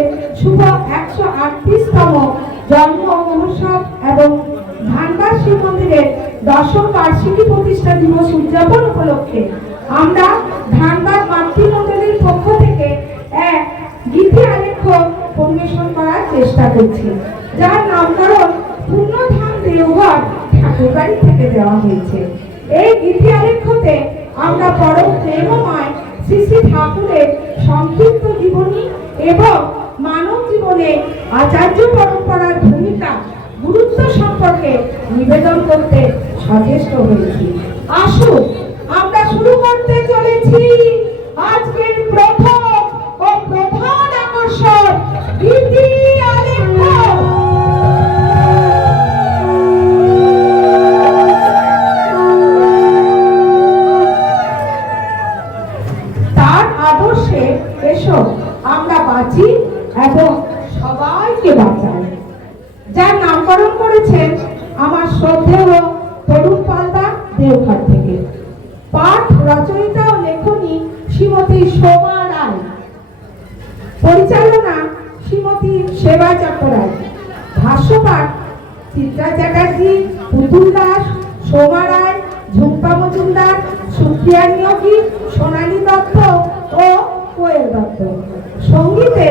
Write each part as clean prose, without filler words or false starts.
ঠাকুরের শুভ 138তম জন্ম মহোৎসব এবং ধানবাদ শিব মন্দিরের দশম বার্ষিকী প্রতিষ্ঠা দিবস উদযাপন উপলক্ষে আমরা ধানবাদ মাতৃমণ্ডলীর পক্ষ থেকে এক গীতি আলেখ্য পরিবেশন করার চেষ্টা করছি, যার নামকরণ পূর্ণধাম দেওঘর ঠাকুরবাড়ি থেকে দেওয়া হয়েছে। এই গীতি আলেখ্যতে আমরা পরম প্রেমময় শ্রী শ্রী ঠাকুরের সংক্ষিপ্ত জীবনী এবং মানব জীবনে আচার্য পরম্পরার ভূমিকা গুরুত্ব সম্পর্কে নিবেদন করতে সচেষ্ট হয়েছি। আসুন আমরা শুরু করতে চলেছি আজকের প্রথম ও প্রধান আকর্ষণ গীতি আলেখ্য। তার আদর্শে এসো আমরা বাঁচি এবং সবাইকে বাঁচাই, যার নামকরণ করেছেন আমার শ্রদ্ধেয় তরুণ পালদার দেওঘর থেকে। পাঠ রচয়িতা ও লেখনী শ্রীমতী শোভা রায়, পরিচালনা শ্রীমতী সেবা চট্টরায়, ভাষ্যপাঠ চিত্রা চ্যাটার্জি, পুতুল দাস, শোভা রায়, ঝুম্পা মজুমদার, সুপ্রিয়া নিয়োগী, সোনালী দত্ত ও কোয়েল দত্ত। সঙ্গীতে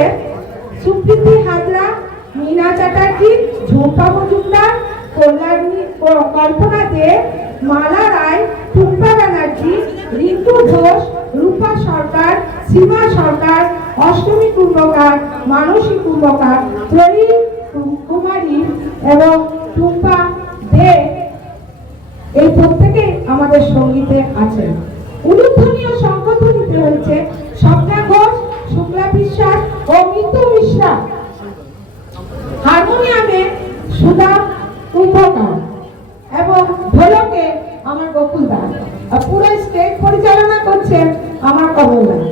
সুপ্রীতি হাজরা, মীনা চ্যাটার্জি, ঝুম্পা মজুমদার, কল্যাণী কল্পনা দে, মালা রায়, টুম্পা ব্যানার্জি, রিঙ্কু ঘোষ, রূপা সরকার, সীমা সরকার, অষ্টমী কুম্ভকার, মানসী কুম্ভকার, ত্রয়ী কুমারী এবং টুম্পা দে এই প্রত্যেকে আমাদের সঙ্গীতে আছেন। উলুধ্বনীয় শঙ্খধ্বনিতে হয়েছে স্বপ্না ঘোষ, শুক্লা বিশ্বাস ও মিতু মিশ্রা। হারমোনিয়ামে সুধা কুম্ভকার এবং ঢোলকে আমার গোকুল দাস। আর পুরো স্টেজ পরিচালনা করছেন আমার কমল দাস।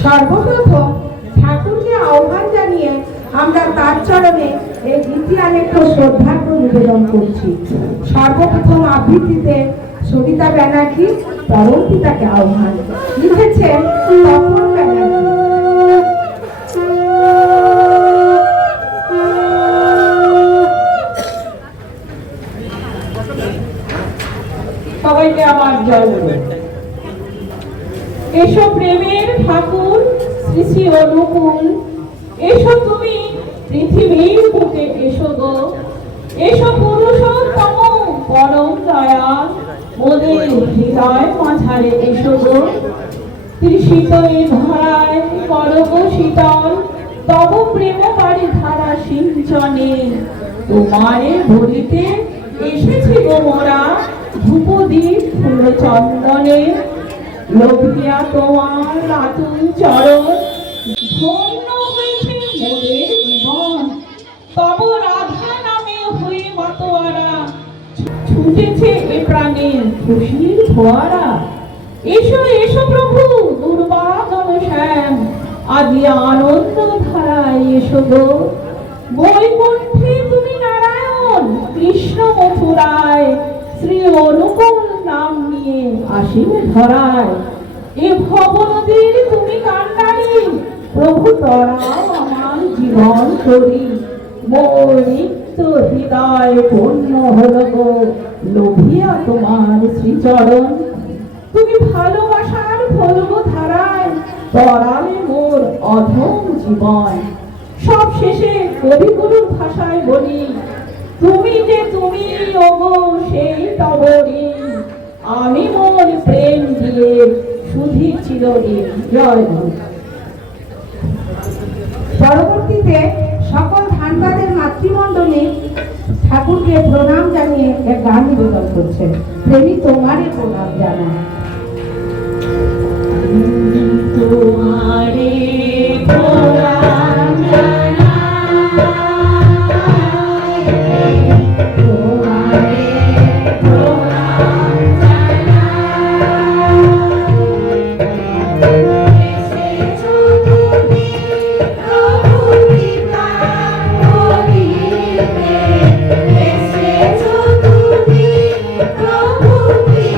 সর্বপ্রথম ঠাকুরকে আহ্বান জানিয়ে আমরা তার চরণে এই গীতি আলেখ্য শ্রদ্ধার্ঘ্য নিবেদন করছি। সর্বপ্রথম আবৃত্তিতে সবিতা ব্যানার্জি পরম পিতাকে আহ্বান লিখেছেন তপন ব্যানার্জি। সবাইকে আমার জয় গুরু। এসো প্রেমের ঠাকুর শ্রী শ্রী অনুকূল, এসো তুমি পৃথিবীর বুকে, এসো গো, এসো পুরুষোত্তম পরম দয়াল মোদের হৃদয় মাঝারে, এসো গো। ত্রিশীতলে ধরায় করব শীতল, তব প্রেম বাড়ি ধারা সিঞ্চনে, তোমারে ধরিতে এসেছি গো মোরা, ধূপদীপ ফুল চন্দনে, লোভিয়া তোমার রাতুল চরণ, ধন্য হয়েছে মোদের জীবন, তব রাধা নামে হয়ে মাতোয়ারা, ছুটেছে এ প্রাণে খুশির ফোয়ারা। এসো এসো প্রভু দুর্বাদল শ্যাম, আদি আনন্দ ধারায় এসো গো। বৈকুণ্ঠে তুমি নারায়ণ, কৃষ্ণ মথুরায়, শ্রী অনুকূল নাম নিয়ে আসিবে ধরায়। এ ভব নদীর তুমি কান্ডারি, প্রভু তরাও আমার জীবন করি, মোর নিত্য হৃদয় পূর্ণ হল গো, লোভিয়া তোমার শ্রীচরণ। তুমি ভালোবাসার ফলগ ধারায় তরালে মোর অধম জীবন। সব শেষে কবিগুরুর ভাষায় বলি, তুমি যে তুমি ওগো সেই তবরি, আমি মোর প্রেম দিয়ে শুধু চিরদিন। জয় গুরু। পরবর্তীতে সকল ধানবাদের মাতৃমণ্ডলী ঠাকুরকে প্রণাম জানিয়ে এক গান নিবেদন করছেন, প্রেমী তোমারে প্রণাম জানায়। তোমারে প্রণাম Thank you.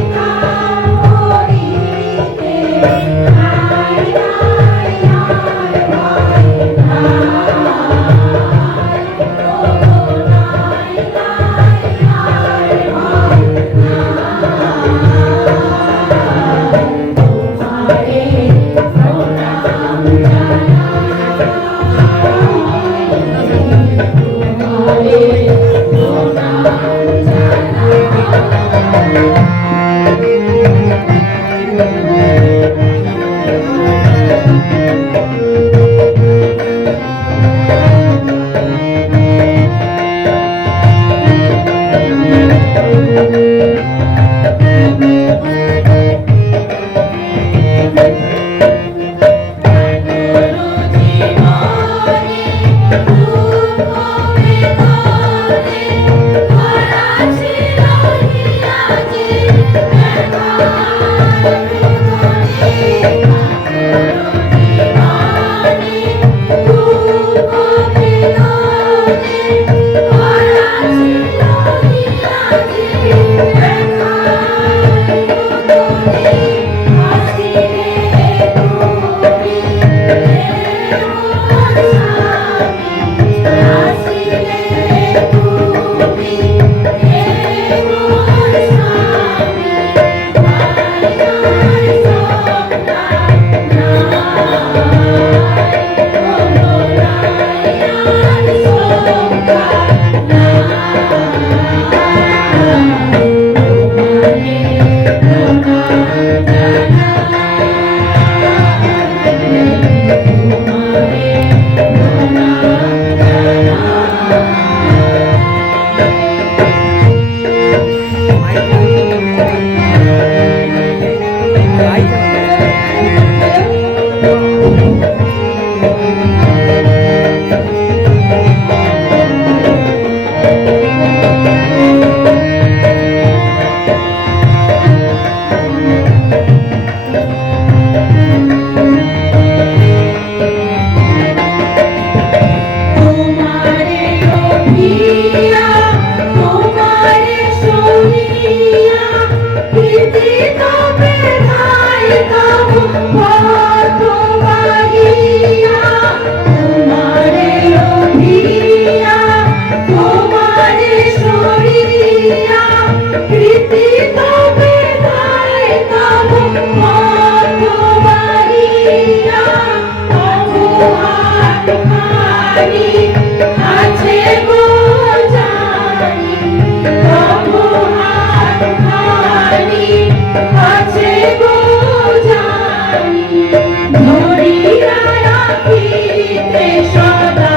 ধরিয়া রাখিতে সদা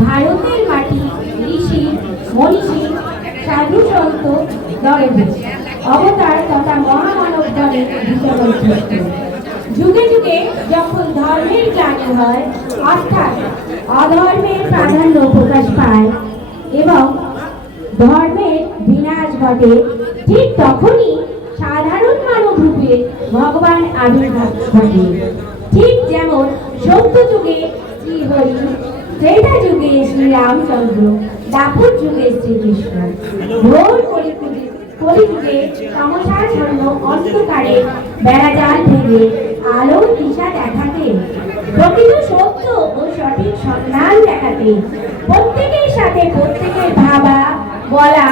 ভারতের মাটি ঋষি মনীষী সাধু সন্ত দরবে অবতার তথা মহামানব দলের বিচরণ ক্ষেত্র। যুগে যুগে যখন ধর্মের গ্লানি হয় অর্থাৎ অধর্মের প্রাধান্য প্রকাশ পায় এবং ধর্মের বিনাশ ঘটে, ঠিক তখনই সাধারণ মানব রূপে ভগবান আবির্ভাব ঘটে। ঠিক যেমন সত্য যুগে শ্রীহরি, ত্রেতা যুগে শ্রীরামচন্দ্র, দ্বাপর যুগে শ্রীকৃষ্ণ, ঘোর কলিযুগে সমসাচ্ছন্ন অন্ধকারে বেড়াজাল ভেঙে আলোর দিশা দেখাতে, প্রকৃত সত্য ও সঠিক সন্ধান দেখাতে, প্রত্যেকের সাথে প্রত্যেকের ভাবা বলা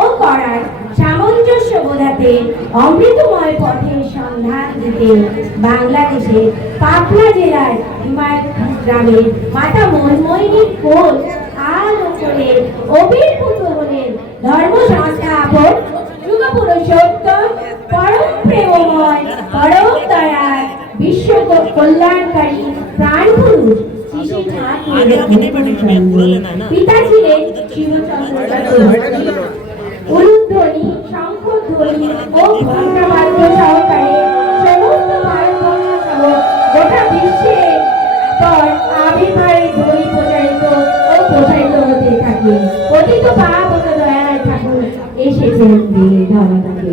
ও করার সামঞ্জস্য বোঝাতে, অমৃতময় পথের সন্ধান দিতে বাংলাদেশের পাবনা জেলার হিমায়তপুর গ্রামের মাতা মনমোহিনীর কোল আলো করে আবির্ভূত হলেন ধর্ম সংস্থাপক যুগপুরুষোত্তম পরম প্রেমময় পরম দয়াল বিশ্ব কল্যাণকারী প্রাণ পুরুষ শ্রী শ্রী ঠাকুর। পিতা ছিলেন শিবচন্দ্র চক্রবর্তী। উলুধ্বনি, শঙ্খধ্বনি ও ঘণ্টাবাদ্য সহকারে সমস্ত ভারতবর্ষ সহ গোটা বিশ্বের পর আবির্ভাবের ধ্বনি প্রচারিত ও প্রসারিত হতে থাকে। পতিত পাবন দয়াল ঠাকুর এসেছেন ধর্মতাকে।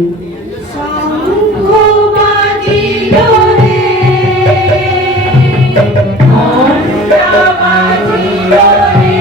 শঙ্খ বাজিল রে, ঘণ্টা বাজিল রে,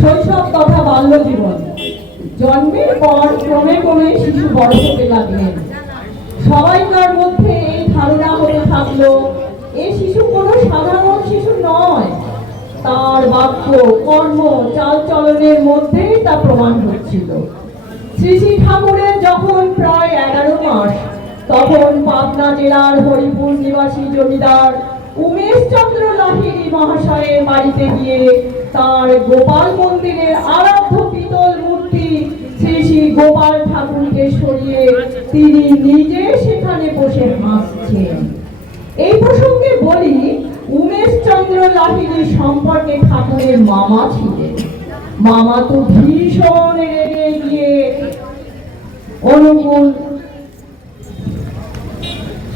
শৈশব তথা বাল্য জীবন। জন্মের পর ক্রমে ক্রমে শিশু বড় হতে লাগলেন। সবাইকার মধ্যে এই ধারণা হতে থাকলো এ শিশু কোনো সাধারণ শিশু নয়। তার বাক্য, কর্ম, চালচলনের মধ্যেই তা প্রমাণ হচ্ছিল। শ্রী শ্রী ঠাকুরের যখন প্রায় 11 মাস, তখন পাবনা জেলার হরিপুর নিবাসী জমিদার উমেশ চন্দ্র লাহিড়ী মহাশয়ের বাড়িতে গিয়ে তার গোপাল মন্দিরের আরাধ্য পিতল মূর্তি শ্রী শ্রী গোপাল ঠাকুরকে সরিয়ে তিনি নিজে সেখানে বসে হাসছেন। এই প্রসঙ্গে বলি, উমেশ চন্দ্র লাহিড়ী সম্পর্কে ঠাকুরের মামা ছিলেন। মামা তো ভীষণ রেগে গিয়ে অনুকূল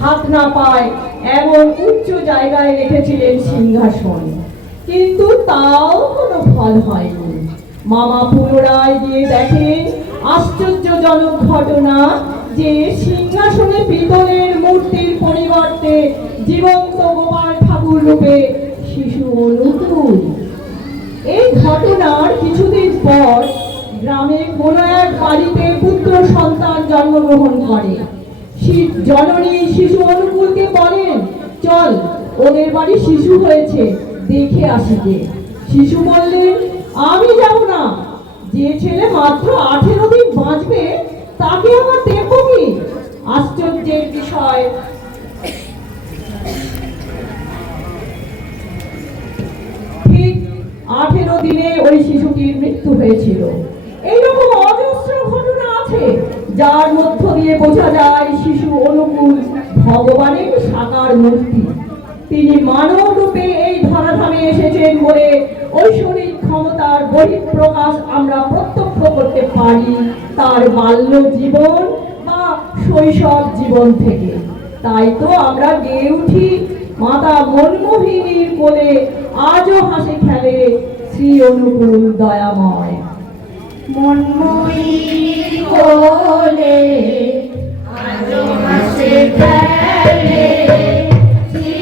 হাত না পায় এমন উচ্চ জায়গায় রেখেছিলেন সিংহাসন, কিন্তু তাও কোনো ফল হয়নি। মামা পুনরায় গিয়ে দেখেন আশ্চর্যজনক ঘটনা যে সিংহাসনে পিতলের মূর্তির পরিবর্তে জীবন্ত গোপাল ঠাকুর রূপে শিশু অনুকূল। এই ঘটনার কিছুদিন পর গ্রামে কোনো এক বাড়িতে পুত্র সন্তান জন্মগ্রহণ করে। জননী শিশু অনুকূলকে বলেন, চল ওদের বাড়ি শিশু হয়েছে, দেখে আসি গে। শিশু বললেন, আমি যাব না, যে ছেলে মাত্র 18 দিন বাঁচবে তাকে আমার দেখবো কি? আশ্চর্যের বিষয়, ঠিক 18 দিনে ওই শিশুটির মৃত্যু হয়েছিল। এইরকম অজস্র ঘটনা আছে যার মধ্য দিয়ে বোঝা যায় শিশু অনুকূল ভগবানের সাকার মূর্তি। তিনি মানব রূপে এই ধরাধামে এসেছেন বলে ঐশ্বরিক ক্ষমতার বহিঃপ্রকাশ আমরা প্রত্যক্ষ করতে পারি তার বাল্য জীবন বা শৈশব জীবন থেকে। তাই তো আমরা গেয়ে উঠি, মাতা মনমোহিনীর কোলে আজও হাসে খেলে শ্রী অনুকূল দয়াময়। মনমোহিনীর কোলে আজও হাসে খেলে শ্রী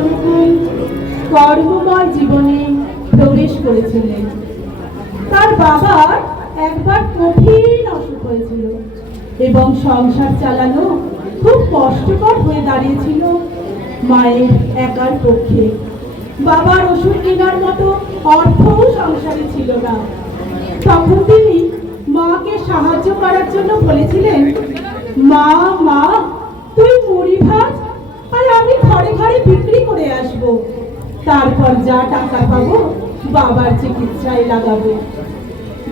অনুকূল কর্মময় জীবনে প্রবেশ করেছিলেন। তার বাবার একবার কঠিন অসুখ হয়েছিল এবং সংসার চালানো খুব কষ্টকর হয়ে দাঁড়িয়েছিল মায়ের একার পক্ষে। বাবার ওষুধ কেনার মতো অর্থও সংসারে ছিল না। তখন তিনি মাকে সাহায্য করার জন্য বলেছিলেন, মা মা তুই মুড়ি ভাজ আর আমি ঘরে ঘরে বিক্রি করে আসব, তারপর যা টাকা পাবো বাবার চিকিৎসায় লাগাবো।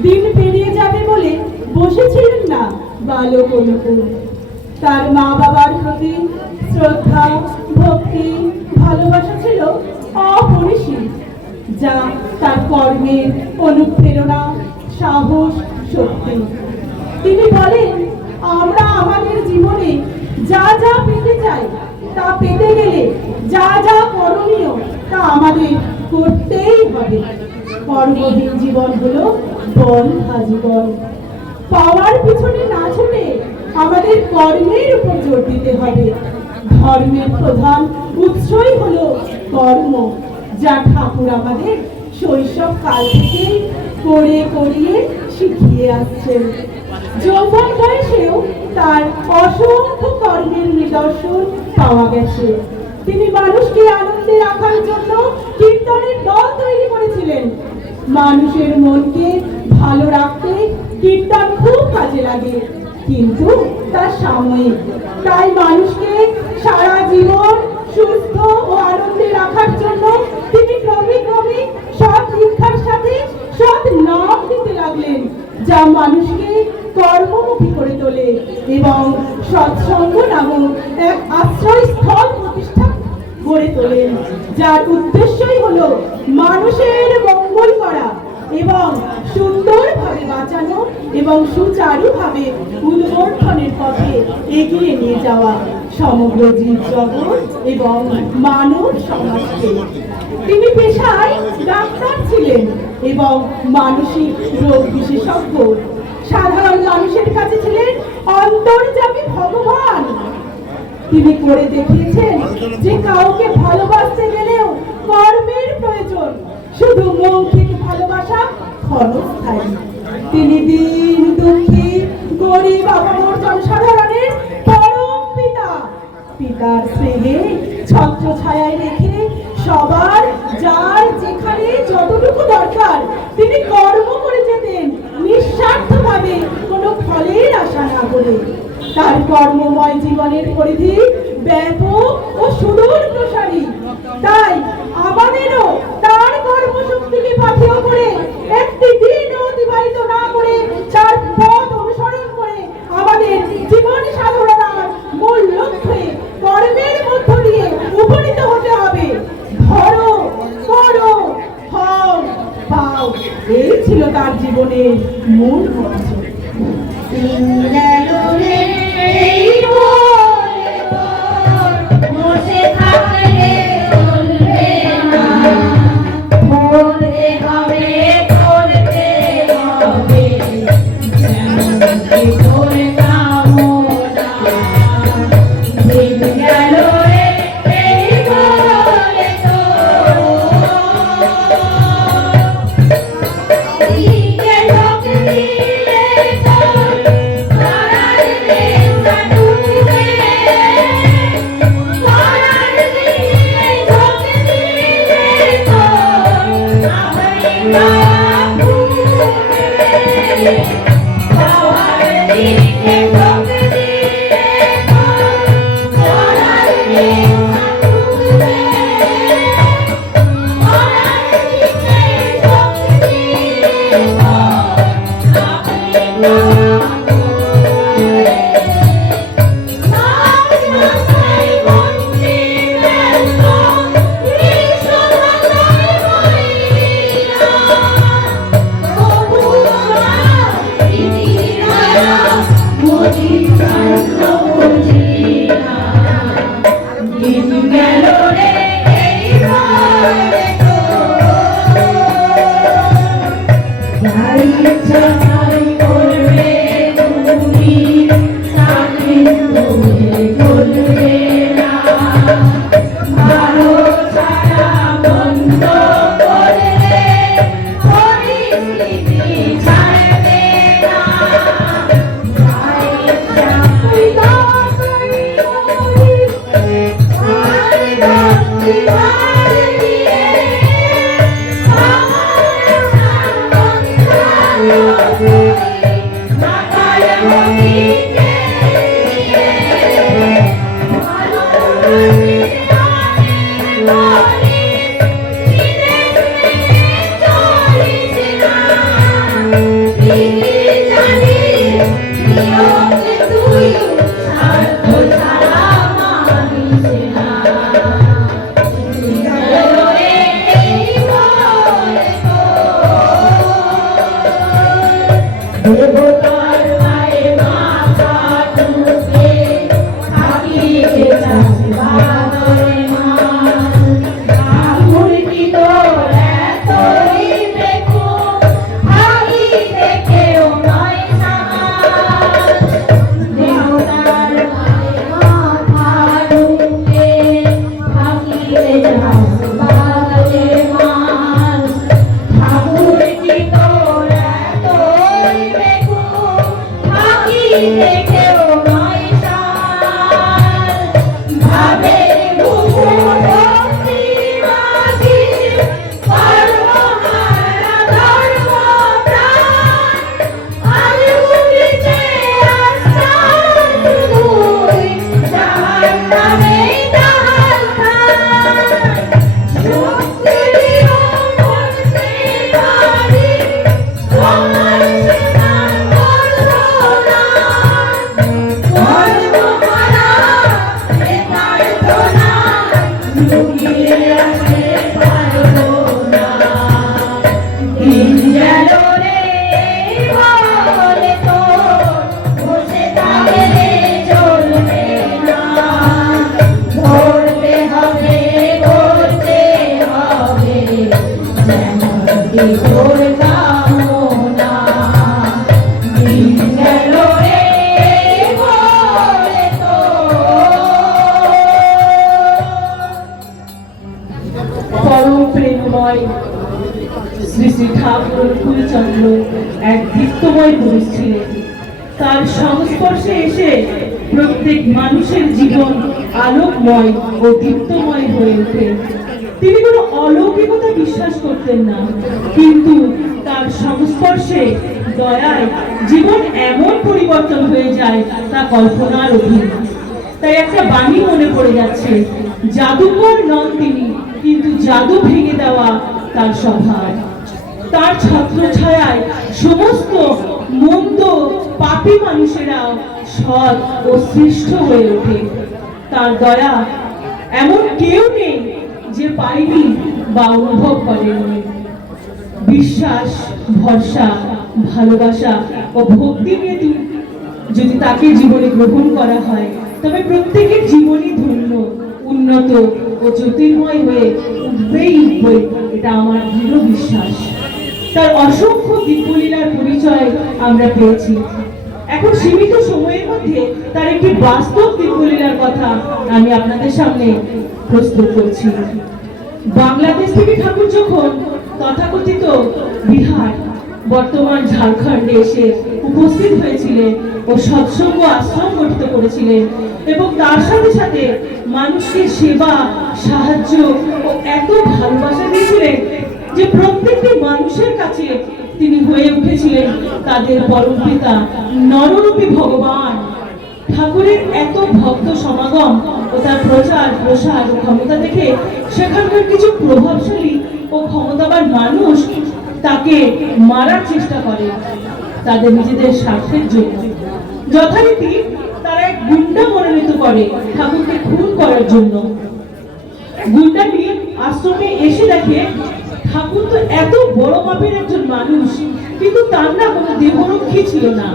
দিন পেরিয়ে যাবে বলে বসেছিলেন না বালক অনুকূল। তার মা বাবার প্রতি শ্রদ্ধা, ভক্তি, ভালোবাসা ছিল অপরিসীম, যা তার কর্মের অনুপ্রেরণা, সাহস, শক্তি। তিনি বলেন, আমরা আমাদের জীবনে যা যা পেতে চাই তা পেতে গেলে যা যা করণীয় তা আমাদের করতেই হবে। কর্মহীন জীবন হলো বন্ধা জীবন। পাওয়ার পিছনে না ছুটে আমাদের কর্মের উপর জোর দিতে হবে। ধর্মের প্রধান উৎসই হলো কর্ম, যা ঠাকুর আমাদের শৈশব কাল থেকেই করে করিয়ে শিখিয়ে আসছেন। যৌবন বয়সেও তার অসংখ্য কর্মের নিদর্শন পাওয়া গেছে। তিনি মানুষকে আনন্দে রাখার জন্য কীর্তনের দল তৈরি করেছিলেন। মানুষের মনকে ভালো রাখতে কীর্তন খুব কাজে লাগে, কিন্তু তা সাময়িক। তাই মানুষকে সারা জীবন সুস্থ ও আনন্দে রাখার জন্য তিনি ক্রমে ক্রমে সৎ শিক্ষার সাথে সৎ নাম দিতে লাগলেন, যা মানুষকে কর্মমুখী করে তোলে এবং সৎসঙ্গ নামক এক আশ্রয়স্থল প্রতিষ্ঠা গড়ে তোলেন, যার উদ্দেশ্যই হলো মানুষের মঙ্গল করা এবং সুন্দরভাবে বাঁচানো এবং সুচারুভাবে উন্মোচনের পথে এগিয়ে নিয়ে যাওয়া সমগ্র জীব জগৎ এবং মানব সমাজকে। তিনি পেশায় ডাক্তার ছিলেন এবং মানসিক রোগ বিশেষজ্ঞ। সাধারণ মানুষের কাছে ছিলেন অন্তর্যামী ভগবান। তিনি করে দেখিয়েছেন যে কাউকে ভালোবাসতে গেলেও কর্মের প্রয়োজন, শুধু মৌখিক ভালোবাসা ক্ষণস্থায়ী। তিনি দীন দুঃখী গরিব আপামর জনসাধারণের পরম পিতা। পিতার স্নেহে ছত্র ছায়ায় রেখে সবার যার যেখানে যতটুকু দরকার তিনি কর্ম করে যেতেন, নিঃস্বার্থভাবে কোনো ফলের আশা না করে। তার কর্মময় জীবনের পরিধি ব্যাপক ও সুদূর প্রসারী। তাই আমাদেরও তার কর্মশক্তিকে পাথেয় করে একটি দিন অতিবাহিত না করে তার পথ অনুসরণ করে আমাদের জীবন সাধনার মূল লক্ষ্যে কর্মের মধ্য দিয়ে উপনীত হতে হবে। ধরো, করো, হও, পাও, এই ছিল তার জীবনের মূল মন্ত্র। বসে থাকলে চলবে না, করতে হবে, করতে হবে, যেমন কি করে কামনা। দিন গেল রে এই বলে তো, দিকে ঢোক দিলে তোর করার নেশা ডুবে, করার দিকে ঢোক দিলে তোর আমারে মায়া ভুলে, করার দিকে ঢোক দিলে তোর করার নেশা ডুবে, করার দিকে ঢোক দিলে তোর আমারে মায়া ভুলে। নাচ গানায় বন্দি ব্যস্ত, বিশ্বভাষায় বইরা, তবু তোই দেখো ভাই দেখেও নয় সার দেবতার মাথার উপরে থাকিলে যাবারে মান ঠাকুর কি তোরা তোই দেখো থাকি দেখেও নয় সার ভাবের ভূপতি মাঝি কর্মহারা ধর্ম প্রাণ আমি উঠিতে আস্থান তুই যাহার নামে তাহার খান শক্তিও মরতে পারি তোমার সেনা করোনা কর্মহারা বেকার তোলা লুকিয়ে আসতে পারবো না দিন গেল রে বলে তো বসে থাকলে চলবে না ধরতে হবে করতে হবে যেমনটি তোর কামনা দিন গেল রে বলে তো পরম প্রেমময় শ্রী শ্রী ঠাকুর ফুলচন্দ্র এক দীপ্তময় পুরুষ ছিলেন। তার সংস্পর্শে এসে প্রত্যেক মানুষের জীবন আলোকময় ও দীপ্তময় হয়ে ওঠে। তিনি কোনো অলৌকিকতা বিশ্বাস করতেন না, কিন্তু তার সংস্পর্শে দয়ায় জীবন এমন পরিবর্তন হয়ে যায় তা কল্পনার অধীন। তাই একটা বাণী মনে পড়ে যাচ্ছে, জাদুকর নন তিনি, কিন্তু জাদু ভেঙে দেওয়া তার স্বভাব। তার ছত্রছায়ায় সমস্ত মন্দ পাপী মানুষেরা সৎ ও শ্রেষ্ঠ হয়ে ওঠে। তার দয়া এমন কেউ নেই যে পায়নি বা অনুভব করেনি। বিশ্বাস, ভরসা, ভালোবাসা ও ভক্তি নিয়ে যদি তাকে জীবনে গ্রহণ করা হয়, তবে প্রত্যেকের জীবনই ধন্য, উন্নত ও জ্যোতির্ময় হয়ে উঠবেই উঠবে, এটা আমার দৃঢ় বিশ্বাস। তার অসংখ্য দিব্যলীলার পরিচয় আমরা পেয়েছি। এখন সীমিত সময়ের মধ্যে তার একটি বাস্তব দিব্যলীলার কথা আমি আপনাদের সামনে প্রস্তুত করছি। বাংলাদেশ থেকে ঠাকুর যখন তথাকথিত বিহার, বর্তমান ঝাড়খণ্ডে এসে উপস্থিত হয়েছিলেন ও সৎসঙ্গ আশ্রম গঠিত করেছিলেন এবং তার সাথে সাথে মানুষকে সেবা, সাহায্য ও এত ভালোবাসা দিয়েছিলেন যে প্রত্যেকটি মানুষের কাছে তিনি হয়ে উঠেছিলেন তাদের পরম পিতা, নররূপী ভগবান। ঠাকুরের এত ভক্ত সমাগম ও তার প্রচার, প্রসার ও ক্ষমতা দেখে সেখানকার কিছু প্রভাবশালী ও ক্ষমতাবান মানুষ তাকে মারার চেষ্টা করে তাদের নিজেদের স্বার্থের জন্য। যথারীতি তারা এক গুন্ডা মনোনীত করে ঠাকুরকে খুন করার জন্য। গুন্ডাটি আশ্রমে এসে দেখে ঠাকুর তো এত বড় মাপের একজন মানুষ, কিন্তু তার না কোনো দেহরক্ষী ছিল না।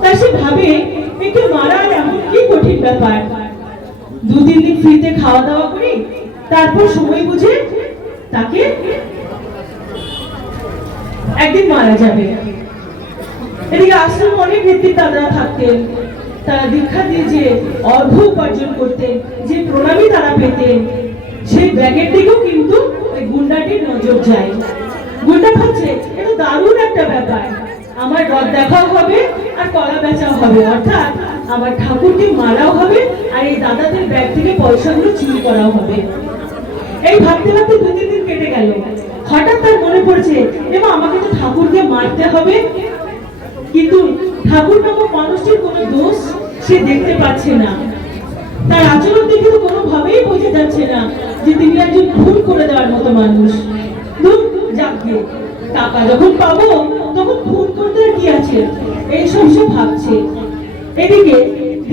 তাই সে ভাবে একে মারা এমন কি কঠিন ব্যাপার, 2-3 দিন ফ্রিতে খাওয়া দাওয়া করি, তারপর সময় বুঝে তাকে একদিন মারা যাবে। এদিকে আশ্রম অনেক ব্যক্তি তারা থাকতেন, তারা দীক্ষা দিয়ে যে অর্ঘ উপার্জন করতেন, যে প্রণামী তারা পেতেন, সেই ব্যাগের দিকেও কিন্তু ওই গুন্ডাটির নজর যায়। গুন্ডা ভাবছে এটা দারুণ একটা ব্যাপার, আমার রথ দেখাও হবে আর কলা বেচাও হবে, অর্থাৎ আমার ঠাকুরকে মারাও হবে আর এই দাদাদের ব্যাগ থেকে পয়সাগুলো চুরি করাও হবে। এই ভাবতে ভাবতে 2-3 দিন কেটে গেল। হঠাৎ তার মনে পড়ছে, এবার আমাকে তো ঠাকুরকে মারতে হবে, কিন্তু ঠাকুর নামক মানুষটির কোনো দোষ সে দেখতে পাচ্ছে না। তার আচরণ দেখে তো কোনোভাবেই বোঝা যাচ্ছে না যে তিনি একজন খুন করে দেওয়ার মতো মানুষ। যাকে টাকা যখন পাবো তখন খুন করতে আর কি আছে, এইসব সে ভাবছে। এদিকে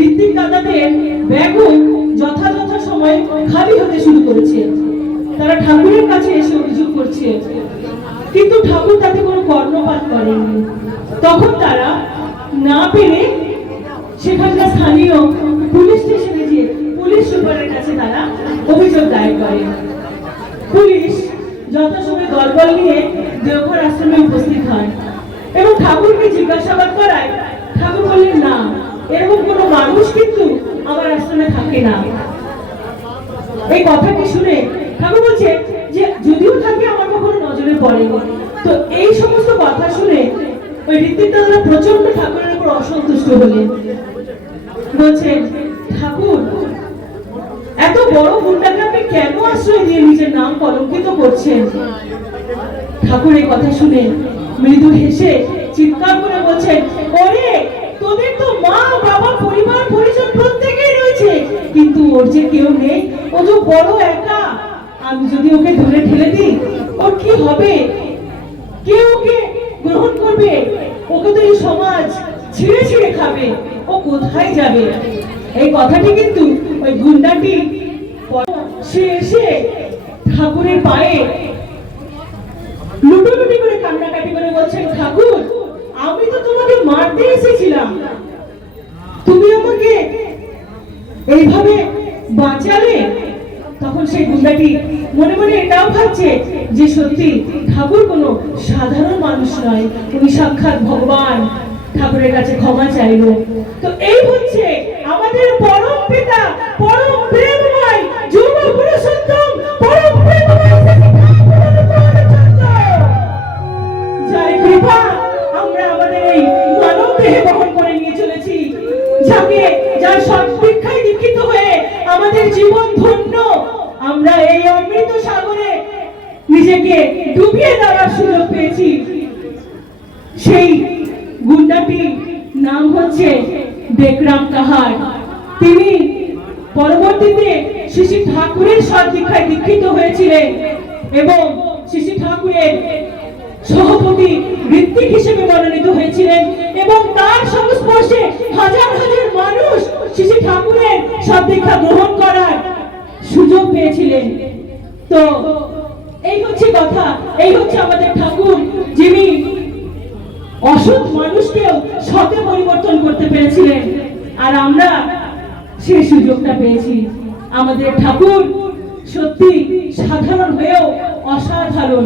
ঋত্বিক দাদাদের ব্যাগও যথাযথ সময় খালি হতে শুরু করেছে। তারা ঠাকুরের কাছে এসে অভিযোগ করছে, কিন্তু ঠাকুর তাতে কোনো কর্ণপাত করেননি। তখন তারা না পেরে সেখানকার স্থানীয় পুলিশ স্টেশনে গিয়ে পুলিশ সুপারের কাছে তারা অভিযোগ দায়ের করে। পুলিশ যথাসময়ে দলবল নিয়ে দেওঘর আশ্রমে উপস্থিত হয় এবং ঠাকুরকে জিজ্ঞাসাবাদ করায়। ঠাকুর বললেন, না, এরকম কোনো মানুষ কিন্তু আমার আশ্রমে থাকে না। এই কথাটি শুনে ঠাকুর বলছে যে যদিও থাকে আমার কখনো নজরে পড়েনি। তো এই সমস্ত কথা শুনে ওই ঋত্বিক দাদা প্রচন্ড ঠাকুরের উপর অসন্তুষ্ট হলেন। বলছেন, ঠাকুর, এত বড় গুন্ডাকে আপনি কেন আশ্রয় দিয়ে নিজের নাম কলঙ্কিত করছেন? ঠাকুর এই কথা শুনে মৃদু হেসে চিৎকার করে বলছেন, ওরে, তোদের তো মা বাবা পরিবার পরিজন প্রত্যেকেই রয়েছে, কিন্তু ওর যে কেউ নেই, ও যে বড় একা। আমি যদি ওকে দূরে ঠেলে দিই, ওর কি হবে? কে ওকে গ্রহণ করবে? ওকে তো এই সমাজ ছিঁড়ে ছিঁড়ে খাবে। ও কোথায় যাবে? এই কথাটি কিন্তু ওই গুন্ডাটি সে এসে ঠাকুরের পায়ে লুটোলুটি করে কান্নাকাটি করে বলছেন, ঠাকুর, আমি তো তোমাকে মারতে এসেছিলাম, তুমি আমাকে এইভাবে বাঁচালে। তখন সেই গুন্ডাটি মনে মনে এটাও ভাবছে যে সত্যি ঠাকুর কোনো সাধারণ মানুষ নয়, উনি সাক্ষাৎ ভগবান। ঠাকুরের কাছে ক্ষমা চাইলো। তো এই হচ্ছে আমাদের পরম পিতা, পরম প্রেমময় যুব পুরুষোত্তম, পরম প্রেমময় যার কৃপা আমরা আমাদের এই মানব দেহে বহন করে নিয়ে চলেছি, যার সৎ শিক্ষায় দীক্ষিত হয়ে আমাদের জীবন ধন্য। আমরা এই অমৃত সাগরে নিজেকে ডুবিয়ে দেওয়ার সুযোগ পেয়েছি। সেই গুন্ডাটি নাম হচ্ছে বেকরাম কাহার। তিনি পরবর্তীতে শ্রী ঠাকুরের সৎ দীক্ষায় দীক্ষিত হয়েছিলেন এবং শ্রী ঠাকুরের সভাপতি ঋত্বিক হিসেবে মনোনীত হয়েছিলেন এবং তার সংস্পর্শে হাজার হাজার মানুষ শ্রী ঠাকুরের সৎ দীক্ষা গ্রহণ করার সুযোগ পেয়েছিলেন। তো এই হচ্ছে কথা, এই হচ্ছে আমাদের ঠাকুর, যিনি অসৎ মানুষকেও সতে পরিবর্তন করতে পেরেছিলেন, আর আমরা সেই সুযোগটা পেয়েছি। আমাদের ঠাকুর সত্যি সাধারণ হয়েও অসাধারণ।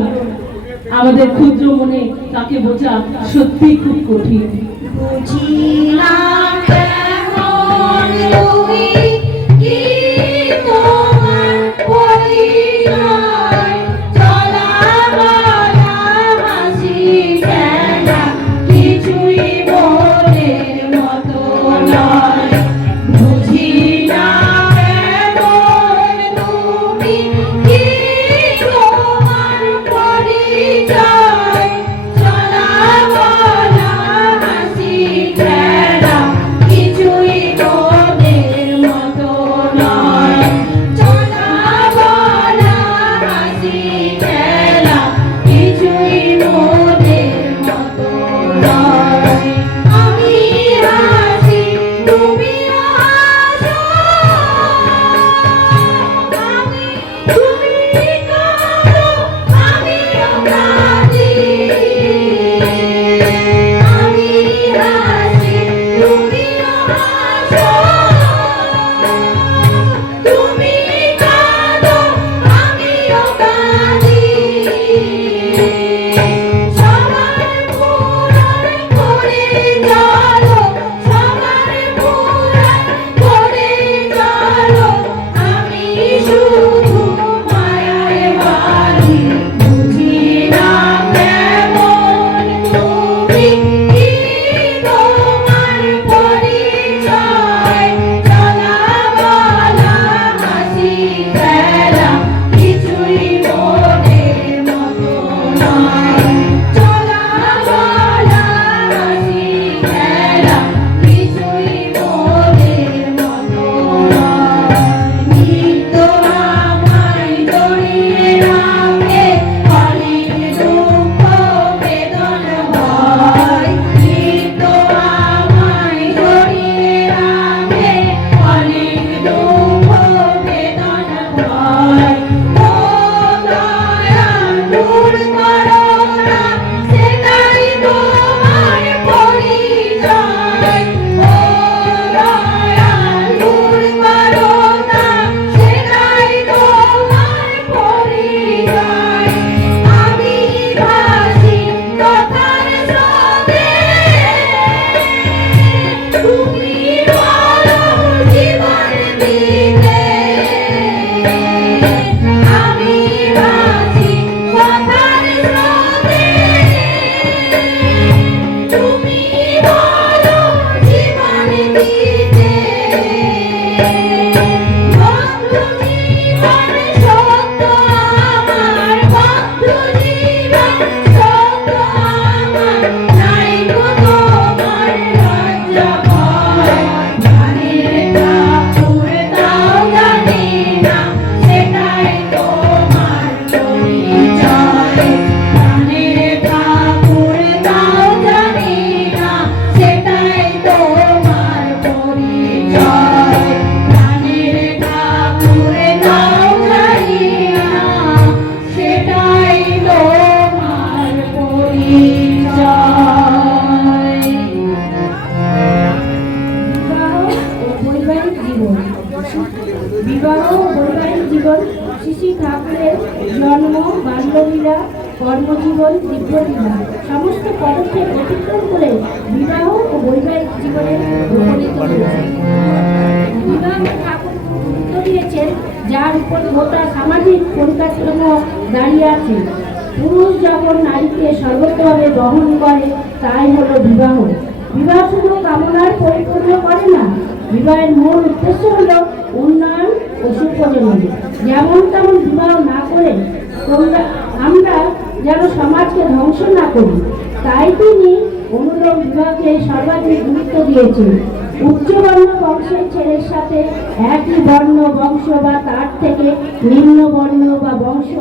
আমাদের ক্ষুদ্র মনে তাকে বোঝা সত্যি খুব কঠিন। বুঝি না কেমন তুমি কি তোমার পরিচয়, চলা বলা হাসি খেলা কিছুই মনের মতো নয়। বুঝি না কেমন তুমি কি তোমার পরিচয়, চলা বলা হাসি খেলা কিছুই মনের মতো ক্রীড়া, কর্মজীবন, দীর্ঘজীবন সমস্ত পদক্ষেপ অতিক্রম করে বিবাহ ও বৈবাহিক জীবনে উপনীত হয়েছে। বিবাহ ঠাকুর গুরুত্ব দিয়েছেন, যার উপর গোটা সামাজিক পরিকাঠামো দাঁড়িয়ে আছে। পুরুষ যখন নারীকে সর্বতভাবে গ্রহণ করে তাই হলো বিবাহ। বিবাহ শুধু কামনার পরিপূর্ণ করে না, বিবাহের মূল উদ্দেশ্য হলো উন্নয়ন ও সুপ্রজন্ম। যেমন তেমন বিবাহ না করে আমরা যেন সমাজকে ধ্বংস না করি, তাই তিনি অনুলোম বিবাহকে সর্বাধিক গুরুত্ব দিয়েছেন। উচ্চবর্ণ বংশের ছেলের সাথে একই বর্ণ বংশ বা তার থেকে নিম্ন বর্ণ বা বংশ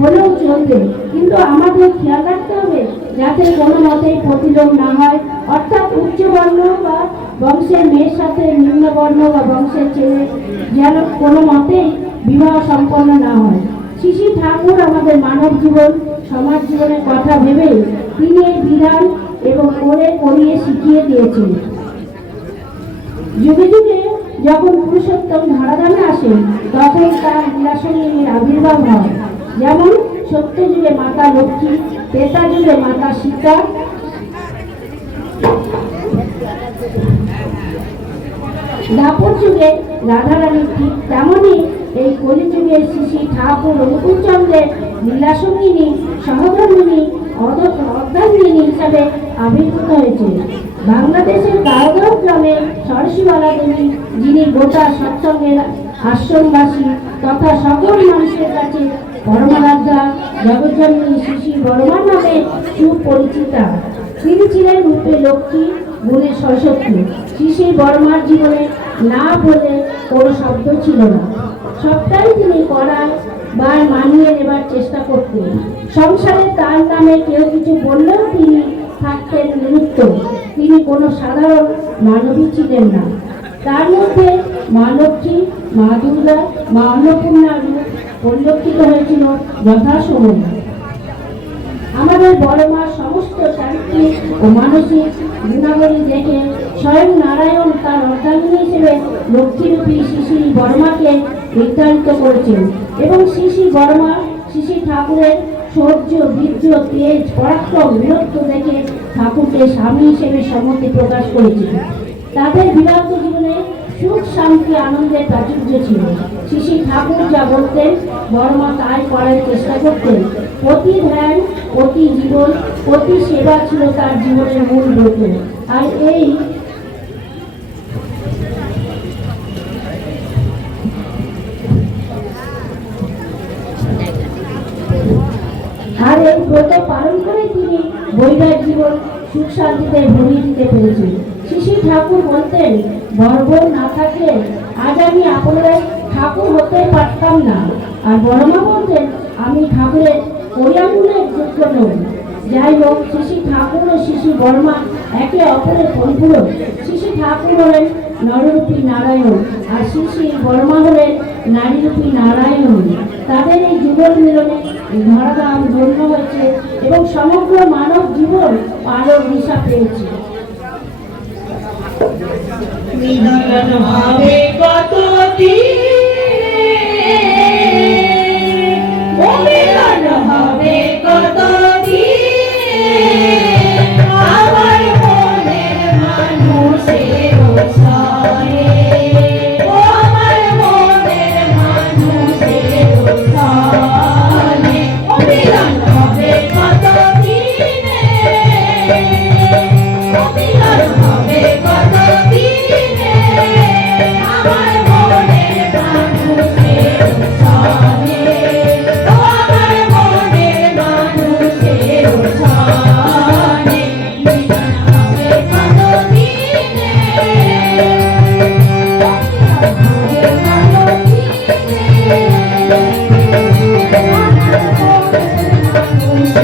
হলেও চলবে, কিন্তু আমাদের খেয়াল রাখতে হবে যাতে কোনো মতেই প্রতিলোম না হয়। অর্থাৎ উচ্চবর্ণ বা বংশের মেয়ের সাথে নিম্ন বর্ণ বা বংশের ছেলে যেন কোনো মতেই বিবাহ সম্পন্ন না হয়। শ্রী ঠাকুর আমাদের মানব জীবন সমাজ জীবনের কথা ভেবেই তিনি এই বিধান এবং করিয়ে শিখিয়ে দিয়েছেন। যুগে যুগে যখন পুরুষোত্তম ধরাধামে আসেন তখন তার লীলাসঙ্গিনীর আবির্ভাব হয়। যেমন সত্য যুগে মাতা লক্ষ্মী, ত্রেতা যুগে মাতা সীতা, দাপর যুগে রাধারানী, ঠিক তেমনই এই কলিযুগে শ্রী ঠাকুর অনুকূলচন্দ্রের লীলাসঙ্গিনী সহধর্মিনী অর্ধাঙ্গিনী হিসাবে আবির্ভূত হয়েছে। বাংলাদেশের গাওগাঁও গ্রামে সরস্বতী দেবী, যিনি গোটা সৎসঙ্গের আশ্রমবাসী তথা সকল মানুষের কাছে পরমারাধ্যা জগজ্জননী শ্রী বর্মা নামে সুপরিচিতা। তিনি ছিলেন রূপে লক্ষ্মী, গুণে সরস্বতী। শ্রী বর্মার জীবনে না বলে কোনো শব্দ ছিল না, সবটাই তিনি করার বা মানিয়ে নেবার চেষ্টা করতেন। সংসারে তার নামে কেউ কিছু বললেও তিনি থাকতেন নিরুত্ত। তিনি কোনো সাধারণ মানবী ছিলেন না। তার মধ্যে মা লক্ষ্মী, মা দুর্গা, মা অন্নপূর্ণার রূপ পরিলক্ষিত হয়েছিল যথাসময়ে। আমাদের বড় মা সমস্ত শারীরিক ও মানসিক গুণাবলী দেখে স্বয়ং নারায়ণ তার অর্ধাঙ্গিনী হিসেবে লক্ষ্মীরূপী শ্রী বর্মাকে নির্ধারিত করেছেন এবং শ্রী বর্মা শ্রী ঠাকুরের শৌর্য, বীর্য, তেজ, পরাক্রম, বীরত্ব দেখে ঠাকুরকে স্বামী হিসেবে সম্মতি প্রকাশ করেছেন। তাদের বিবাহিত জীবনে সুখ, শান্তি, আনন্দের প্রাচুর্য ছিল। শ্রী ঠাকুর যা বলতেন বর্মা তাই করার চেষ্টা করতেন। প্রতি ধ্যান, প্রতি জীবন, প্রতি সেবা ছিল তার জীবনের মূল ব্রত। আর এই ব্রত পালন করে তিনি বৈবাহিক জীবন সুখ শান্তিতে ভরিয়ে দিতে পেরেছেন। শ্রী ঠাকুর বলতেন, গর্ব না থাকলে আজ আমি আপনাদের ঠাকুর হতে পারতাম না। আর বড়মা বলতেন, আমি ঠাকুরের কৈরাঙ্গুলের যোগ্য নই। যাই হোক, শ্রী ঠাকুর ও শ্রী বর্মা একে অপরের পরিপূরক। শ্রী ঠাকুর হলেন নররূপী নারায়ণ আর শ্রী বর্মা হলেন নারীরূপী নারায়ণ। তাদের এই যুগল মিলনে ধরাধাম ধন্য হয়েছে এবং সমগ্র মানব জীবন আলোর দিশা পেয়েছে। মিলন হবে কতদিন, মিলন হবে কতদিন, আমার মনের মানুষের সনে, আমার মনের মানুষের সনে, মিলন হবে কতদিন, মিলন হবে কতদিন, আমার মনের মানুষের সনে, আমার মনের মানুষের সনে, মিলন হবে কতদিন, মিলন হবে কতদিন,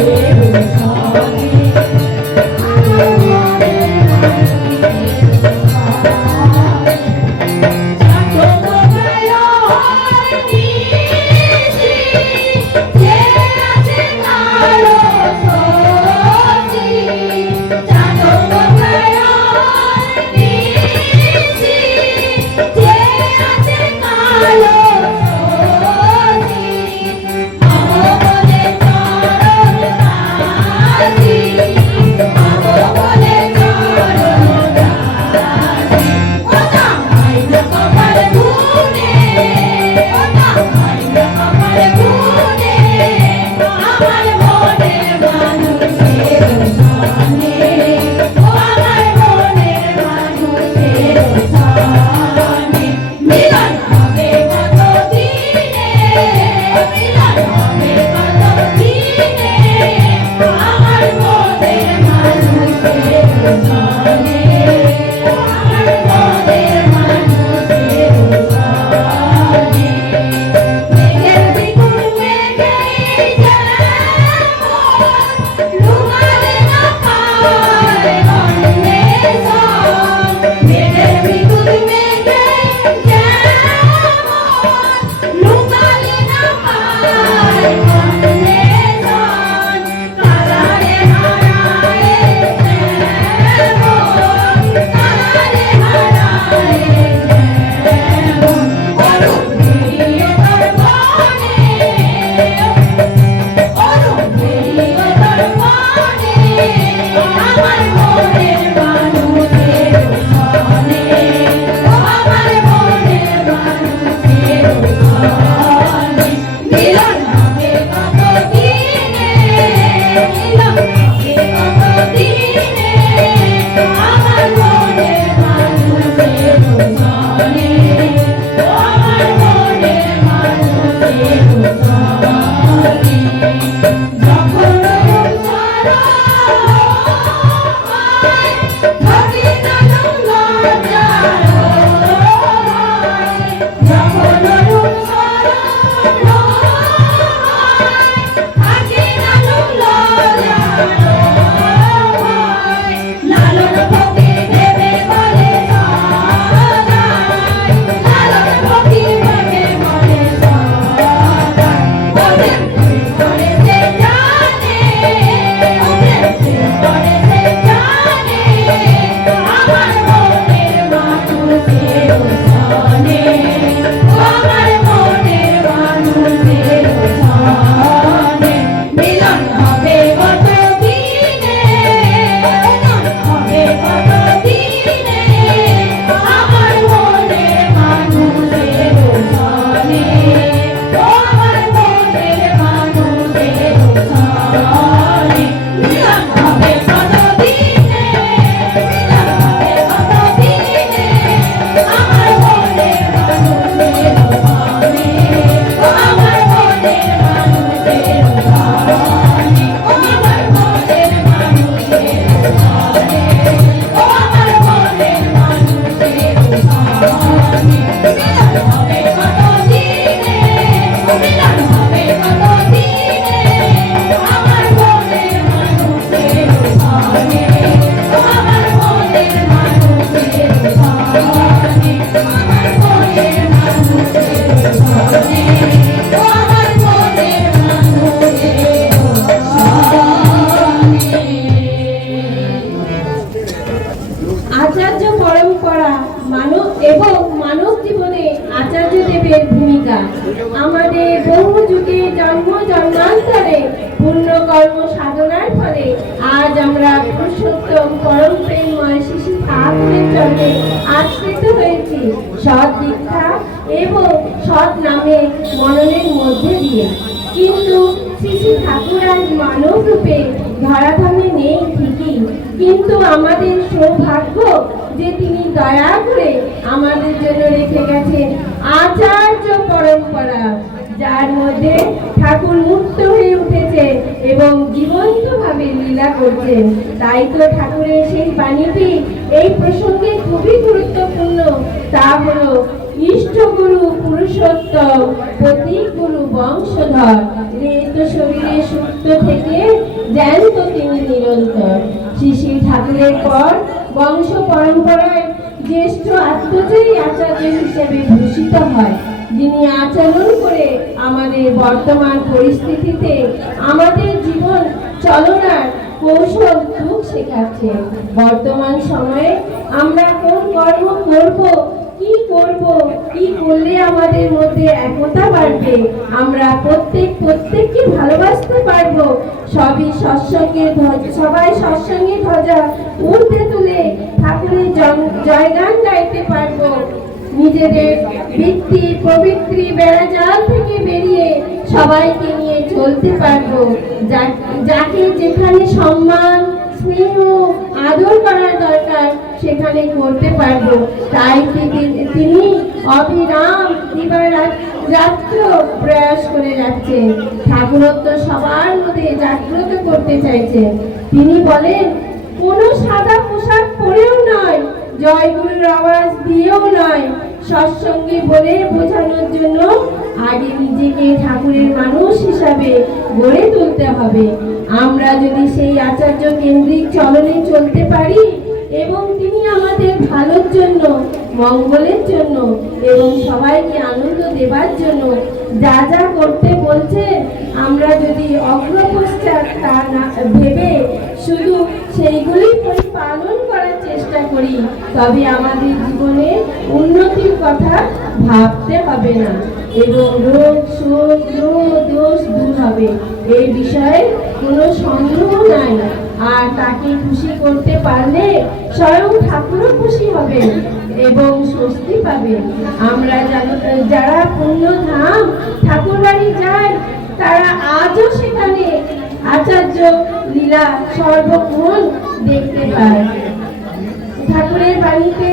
আচার্য পরম্পরা মানব এবং মানব জীবনে আচার্য দেবের ভূমিকা আমাদের বহু যুগে জন্ম জন্মান্তরে পূর্ণ কর্ম সাধনার ফলে আজ আমরা পুরুষোত্তম পরম প্রেমময় শিশু ঠাকুরের চরণে আশ্রিত হয়েছি সৎ দীক্ষা এবং সৎ নামে মননের মধ্যে দিয়ে। কিন্তু শিশু ঠাকুর আজ মানব রূপে ধরাধামে নেই ঠিকই, কিন্তু আমাদের সৌভাগ্য যে তিনি দয়া করে আমাদের জন্য রেখে গেছেন আচার্য পরম্পরা, যার মধ্যে ঠাকুর মুক্ত হয়ে উঠেছে এবং জীবন্তভাবে লীলা করছেন। তাই তো ঠাকুরের সেই বাণীটি এই প্রসঙ্গে খুবই গুরুত্বপূর্ণ। তা হলো ইষ্টগুরু পুরুষোত্তম প্রতীক গুরু বংশধর, রেত শরীরে সুপ্ত থেকে জ্যান্ত তিনি নিরন্তর। শ্রী শ্রী ঠাকুরের পর বংশ পরম্পরায় জ্যেষ্ঠ আত্মজয়ী আচার্য হিসেবে ভূষিত হয়, যিনি আচরণ করে আমাদের বর্তমান পরিস্থিতিতে আমাদের জীবন চলনার কৌশল যুগ শেখাচ্ছেন। বর্তমান সময়ে আমরা কোন কর্ম করব, কি করব, কি করলে আমাদের মধ্যে একতা বাড়বে, আমরা প্রত্যেককে ভালোবাসতে পারবো, সবাই সৎসঙ্গে ধ্বজা উঠতে তুলে ঠাকুরের জয়গান গাইতে পারবো, নিজেদের বৃত্তি প্রবৃত্তি বেড়াজাল থেকে বেরিয়ে সবাইকে নিয়ে চলতে পারবো, যাকে যেখানে সম্মান স্নেহ আদর করার দরকার সেখানে করতে পারবো। তাই তিনি অবিরাম দিবারাত্র প্রয়াস করে যাচ্ছেন, ঠাকুরত্ব সবার মধ্যে জাগ্রত করতে চাইছেন। তিনি বলেন, কোনো সাদা পোশাক পরেও নয়, জয়গুরুর আওয়াজ দিয়েও নয়, সৎসঙ্গে বলে বোঝানোর জন্য আগে নিজেকে ঠাকুরের মানুষ হিসাবে গড়ে তুলতে হবে। আমরা যদি সেই আচার্য কেন্দ্রিক চলনে চলতে পারি এবং তিনি আমাদের ভালোর জন্য, মঙ্গলের জন্য এবং সবাইকে আনন্দ দেবার জন্য যা যা করতে বলছে, আমরা যদি অগ্রপশ্চাৎ তা না ভেবে শুধু সেইগুলি পালন করার চেষ্টা করি, তবে আমাদের জীবনে উন্নতির কথা ভাবতে হবে না এবং রোগ শোক দোষ দূর হবে, এই বিষয়ে কোনো সন্দেহ নাই। আর তাকে খুশি করতে পারলে স্বয়ং ঠাকুরও খুশি হবেন এবং স্বস্তি পাবেন। আমরা যারা পুণ্যধাম ঠাকুর বাড়ি যাই, তারা আজও সেখানে আচার্য লীলা সর্বক্ষণ দেখতে পায়। ঠাকুরের বাড়িতে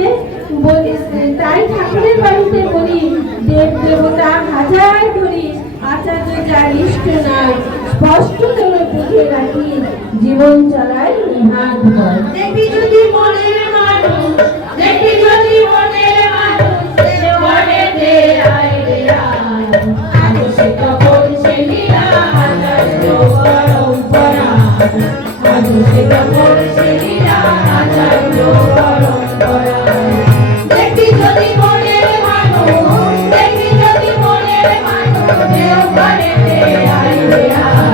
বলি, তাই ঠাকুরের বাড়িতে বলি, দেব দেবতা হাজার ধরি, আচার্য যার ইষ্ট নয়, স্পষ্ট যেন বুঝে রাখি জীবন চলায় নিহাত ভয়। দেখবি যদি মনের মানুষ, দেখবি যদি মনের মানুষ, সে ঘরেতে আয় রে আয়। আজ সে তখন সে লীলা আচার্য পরম্পরা, আজ সে তখন সে লীলা আচার্য পরম্পরা। দেখবি যদি মনের মানুষ, দেখবি যদি মনের মানুষ, সে ঘরেতে আয় রে আয়।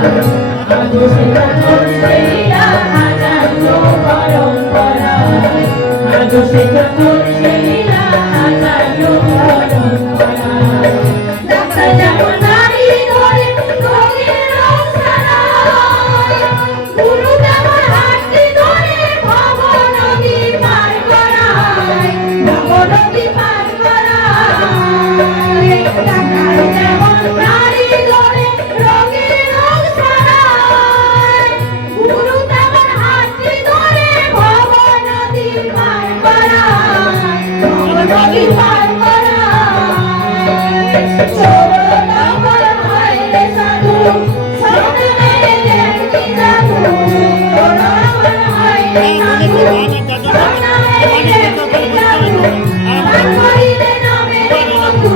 আজ সে তখন সে লীলা আচার্য পরম্পরা, আজ সে তখন সে লীলা আচার্য পরম্পরা। ডাক্তার যেমন নারী ধরে রোগীর রোগ সারায়, গুরু যেমন হাতটি ধরে ভব নদী পার করায়, ভব নদী পার করায়। ডাক্তার যেমন নারী ধরে রোগীর রোগ সারায়, গুরু তেমন হাতটি ধরে ভব নদী পার করায়, ভব নদী পার করায়। চোর নকল হয় রে সাধু, সামনে মেরে দেখবি জাদু। চোর নকল হয় রে সাধু, সামনে মেরে দেখবি জাদু। মান করিলে নামের মধু,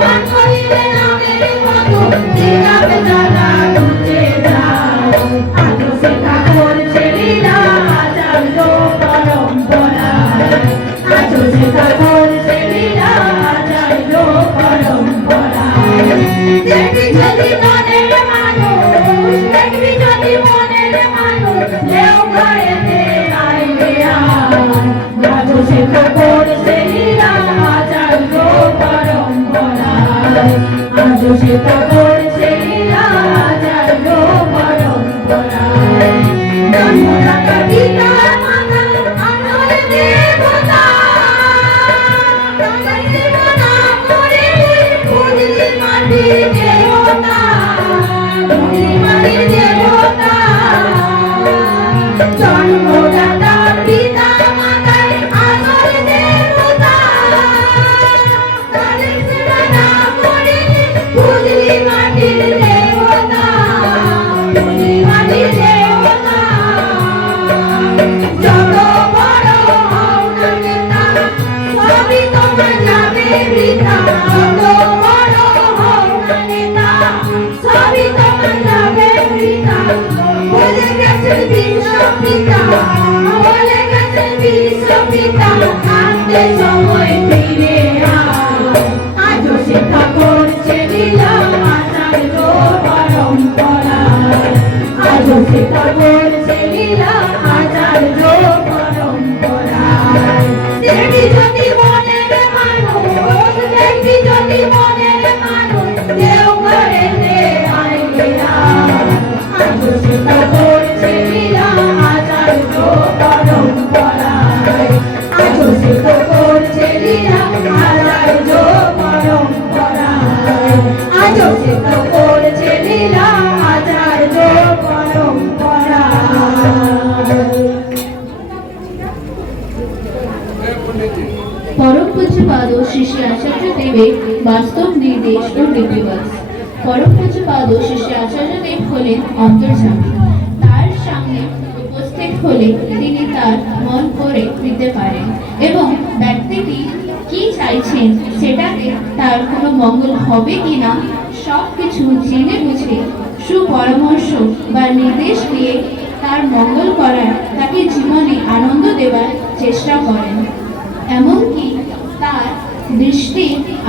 মান করিলে নামের মধু, জিনাবে জ্বালা ঘুচে যায়। আজও সেটা করছে লীলা আচার্য পরম্পরায়, আজও সেটা করছে লীলা আচার্য পরম্পরায়। দেখবি যদি মনের মানুষ, দেখবি যদি মনের মানুষ, দেও ঘরেতে আয় রে আয়। আজও সেটা করছে লীলা আচার্য পরম্পরায়, আজও সেটা করছে লীলা আচার্য পরম্পরায়। জন্মদাতা পিতা মাতা আনন্দ দেবতা, তাদের জীবনা করে বুঝলি মাটির দেবতা, বুঝলি মাটির দেবতা। জন্মদাতা পিতা মাতার আনন্দ দেবতা, তাদের জীবনা করে বুঝলি মাটির দেবতা, বুঝলি মাটির দেবতা। যত বড় হও না নেতা, সবই তোমার যাবে বৃথা। যত বড় হও না নেতা, সবই তোমার যাবে বৃথা। বলে গেছেন বিশ্বপিতা, বলে গেছেন বিশ্বপিতা, আনতে সময় ফিরে আয়। আজও সেটা করছে লীলা আচার্য পরম্পরায়, আজও সেটা করছে লীলা আচার্য পরম্পরায়। দেখবি যদি মনের মানুষ, দেখবি যদি মনের মানুষ, দেও ঘরেতে আয় রে আয়। আজও সেটা করছে লীলা আচার্য পরম্পরায়, আজও সেটা করছে লীলা আচার্য পরম্পরায়, আজও সেটা করছে লীলা আচার্য পরম্পরায়। পরম পূজ্যপাদ শ্রী শ্রী আচার্য দেবের বাস্তব নির্দেশ ও নীতিবাস। পরম পূজ্যপাদ শ্রী শ্রী আচার্য দেব হলেন অন্তর্যামী। তার সামনে উপস্থিত হলে তিনি তার মন করে নিতে পারেন এবং ব্যক্তিটি কি চাইছেন সেটাতে তার কোনো মঙ্গল হবে কিনা সব কিছু জেনে বুঝে সুপরামর্শ বা নির্দেশ দিয়ে তার মঙ্গল করার, তাকে জীবনে আনন্দ দেবার চেষ্টা করেন। এমনকি তার দৃষ্টি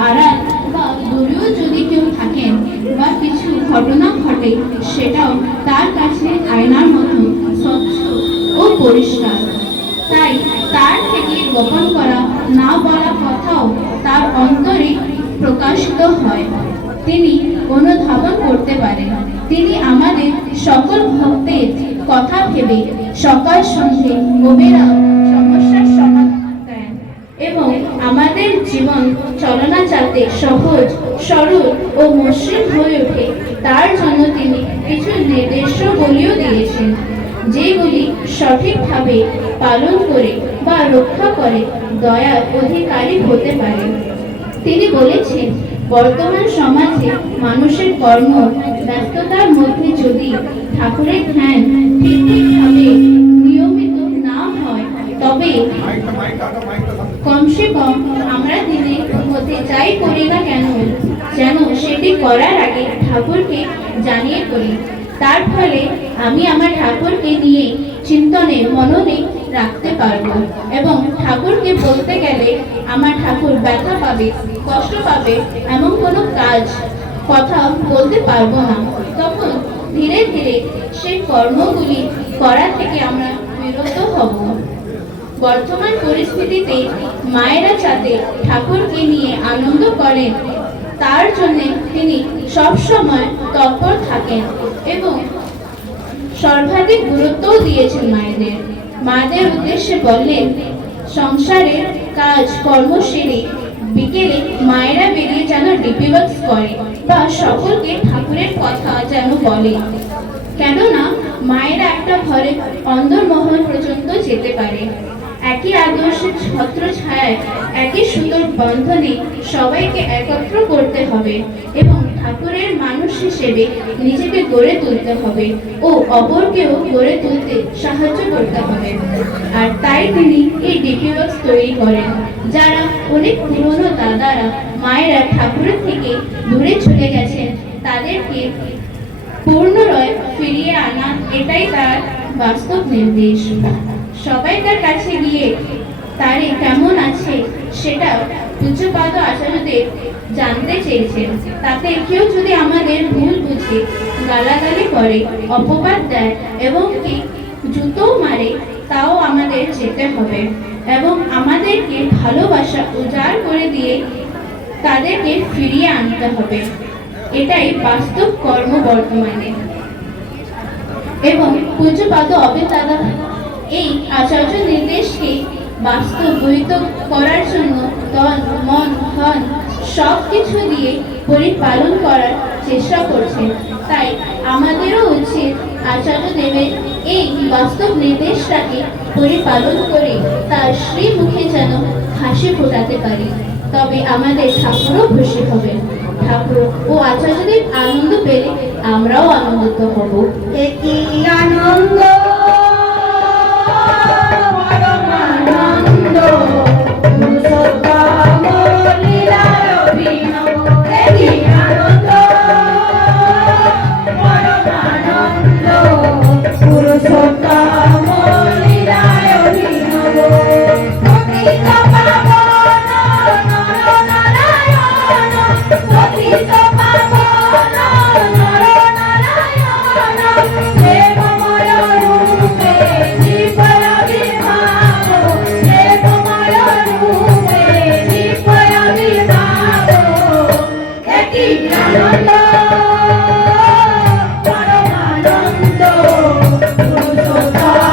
আড়াল বা দূরেও যদি কেউ থাকেন বা কিছু ঘটনা ঘটে, সেটাও তার কাছে আয়নার মতো স্বচ্ছ ও পরিষ্কার। তাই তার থেকে গোপন করা না বলা কথাও তার অন্তরে প্রকাশিত হয়। তিনি অনুধাবন করতে পারেন। তিনি আমাদের সকল ভক্তের কথা ভেবে সকাল সন্ধে অবিরাম সমস্যার সমাধান দেন এবং আমাদের জীবন চলনা যাতে সহজ, সরল ও মসৃণ হয়ে ওঠে তার জন্য তিনি কিছু নির্দেশাবলীও দিয়েছেন, যেগুলি সঠিকভাবে পালন করে বা রক্ষা করে দয়ার অধিকারী হতে পারে। তিনি বলেছেন, বর্তমান সমাজে মানুষের কর্ম ব্যস্ততার মধ্যে যদি ঠাকুরের ধ্যান ঠিকভাবে নিয়মিত না হয়, তবে কমসে কম আমরা দিনের মধ্যে যাই করি না কেন, যেন সেটি করার আগে ঠাকুরকে জানিয়ে করি। তার ফলে আমি আমার ঠাকুরকে নিয়ে চিন্তনে মননে রাখতে পারবো এবং ঠাকুরকে বলতে গেলে আমার ঠাকুর ব্যথা পাবে, কষ্ট পাবে এমন কোনো কথা বলতে পারবো না। তখন ধীরে ধীরে সেই কর্মগুলি করা থেকে আমরা বিরত হব। বর্তমান পরিস্থিতিতে মায়েরা যাতে ঠাকুরকে নিয়ে আনন্দ করেন, তার জন্য তিনি সবসময় তৎপর থাকেন এবং সর্বাধিক গুরুত্বও দিয়েছেন মায়েদের উদ্দেশ্যে বললেন, সংসারের কাজ কর্ম সেরে বিকেলে মায়েরা বেরিয়ে যেন ডিপি ওয়ার্কস করে বা সকলকে ঠাকুরের কথা যেন বলে, কেননা মায়েরা একটা ঘরে অন্দরমহল পর্যন্ত যেতে পারে। একই আদর্শের ছত্র ছায়ায় একই সুতোর বন্ধনে সবাইকে একত্র করতে হবে এবং ঠাকুরের মানুষ হিসেবে নিজেকে গড়ে তুলতে হবে ও অপরকেও গড়ে তুলতে সাহায্য করতে হবে। আর তাই তিনি এই ডিপি ওয়ার্কস তৈরি করেন। যারা অনেক পুরনো দাদারা মায়েরা ঠাকুরের থেকে দূরে চলে গেছেন, তাদেরকে পূর্ণরয় ফিরিয়ে আনা, এটাই তার বাস্তব নির্দেশ। সবাই তার কাছে গিয়ে তারে কেমন আছে সেটা পূজ্যপাদ আচার্যদেব জানতে চেয়েছেন। তাতে কেউ যদি আমাদের ভুল বুঝে গালাগালি করে, অপবাদ দেয় এবং কি জুতো মারে, তাও আমাদের যেতে হবে এবং আমাদেরকে ভালোবাসা উজাড় করে দিয়ে তাদেরকে ফিরিয়ে আনতে হবে। এটাই বাস্তব কর্ম বর্তমানে। এবং পূজ্যপাদ অবেদ দাদা এই আচার্য নির্দেশকে বাস্তবায়িত করার জন্য তন মন ধন সব কিছু দিয়ে পরিপালন করার চেষ্টা করছেন। তাই আমাদেরও উচিত আচার্য দেবের এই বাস্তব নির্দেশটাকে পরিপালন করে তার শ্রীমুখে যেন হাসি ফোটাতে পারি, তবে আমাদের ঠাকুরও খুশি হবেন। ঠাকুর ও আচার্যদেব আনন্দ পেলে আমরাও আনন্দিত হব। একই আনন্দ পরমানন্দ পুরুষোত্তম লীলায় অভিনব। একই আনন্দ পরমানন্দ পুরুষোত্তম লীলায় অভিনব। পতিত পাবন নরনারায়ণ, পতিত পাবন নরনারায়ণ, দেবময় রূপে দীপয়াবির্ভাব, দেবময় রূপে দীপয়াবির্ভাব। একই আনন্দ পরমানন্দ পুরুষোত্তম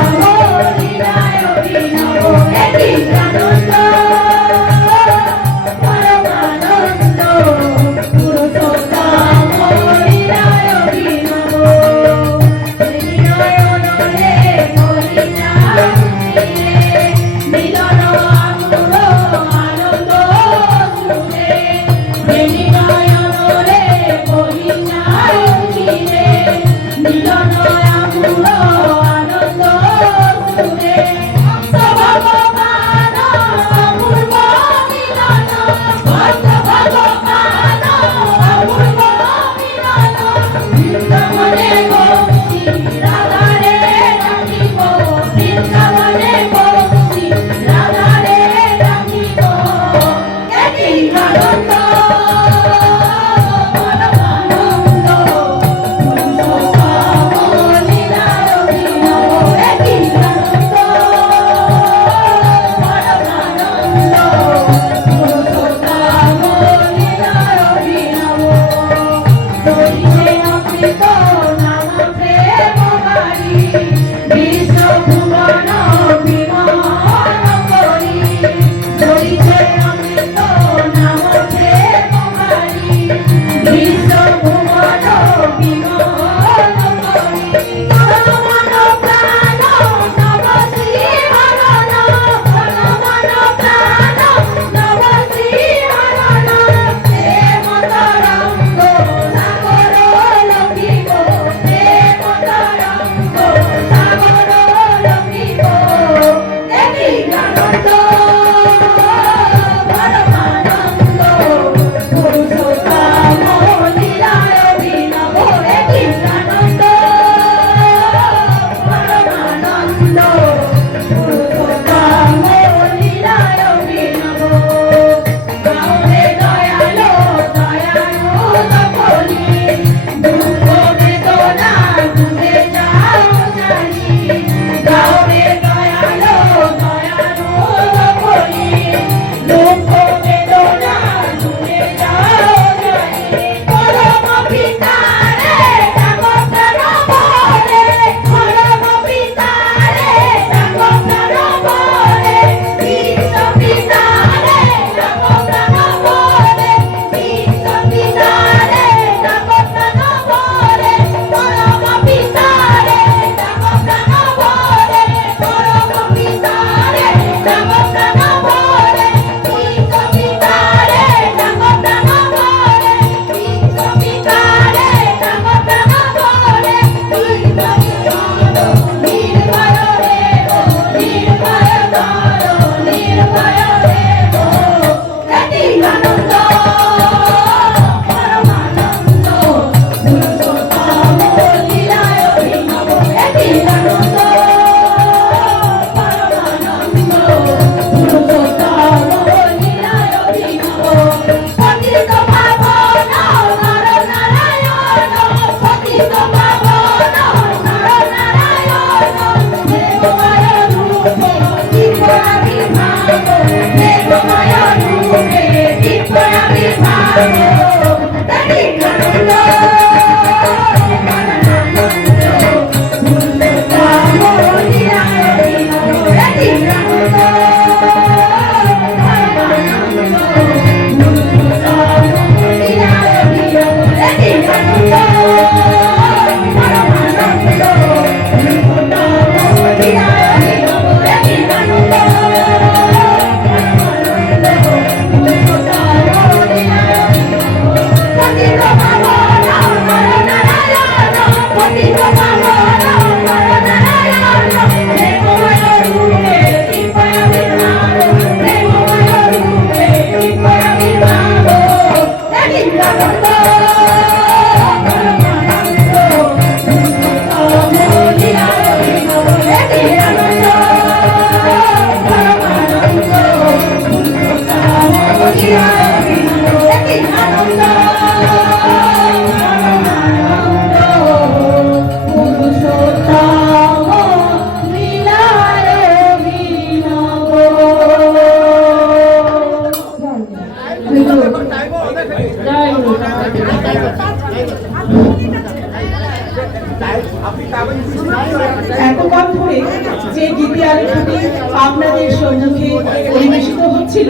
করে যে গীতি আলেখ্যটি আপনাদের সম্মুখে পরিবেশিত হচ্ছিল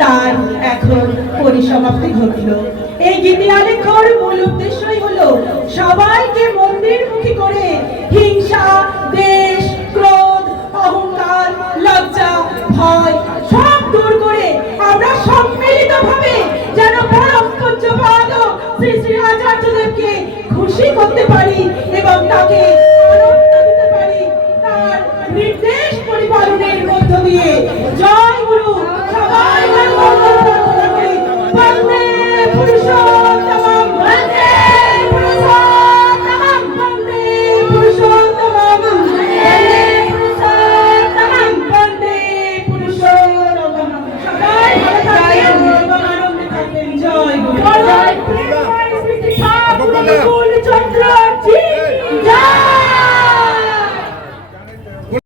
তার এখন পরিসমাপ্তি ঘটল। এই গীতি আলেখ্যর মূল উদ্দেশ্যই হলো সবাইকে মন্দিরমুখী করে হিংসা, দেশ, ক্রোধ, অহংকার, লজ্জা, ভয় সব দূর করে আমরা সম্মিলিতভাবে যেন পরম পূজ্যপাদ শ্রী শ্রী আচার্যদেবকে খুশি করতে পারি এবং তাকে আনন্দ দিতে পারি তার নির্দেশ পরিপালনের মধ্য দিয়ে। জয় গুরু। সবাই মঙ্গল প্রার্থনা করি। বন্দে পুরুষোত্তমম, বন্দে পুরুষোত্তমম, বন্দে পুরুষোত্তমম, বন্দে পুরুষোত্তমম, বন্দে পুরুষোত্তমম। সবাই ভালো থাকবেন এবং আনন্দে থাকবেন। জয় গুরু। জয় গুরু।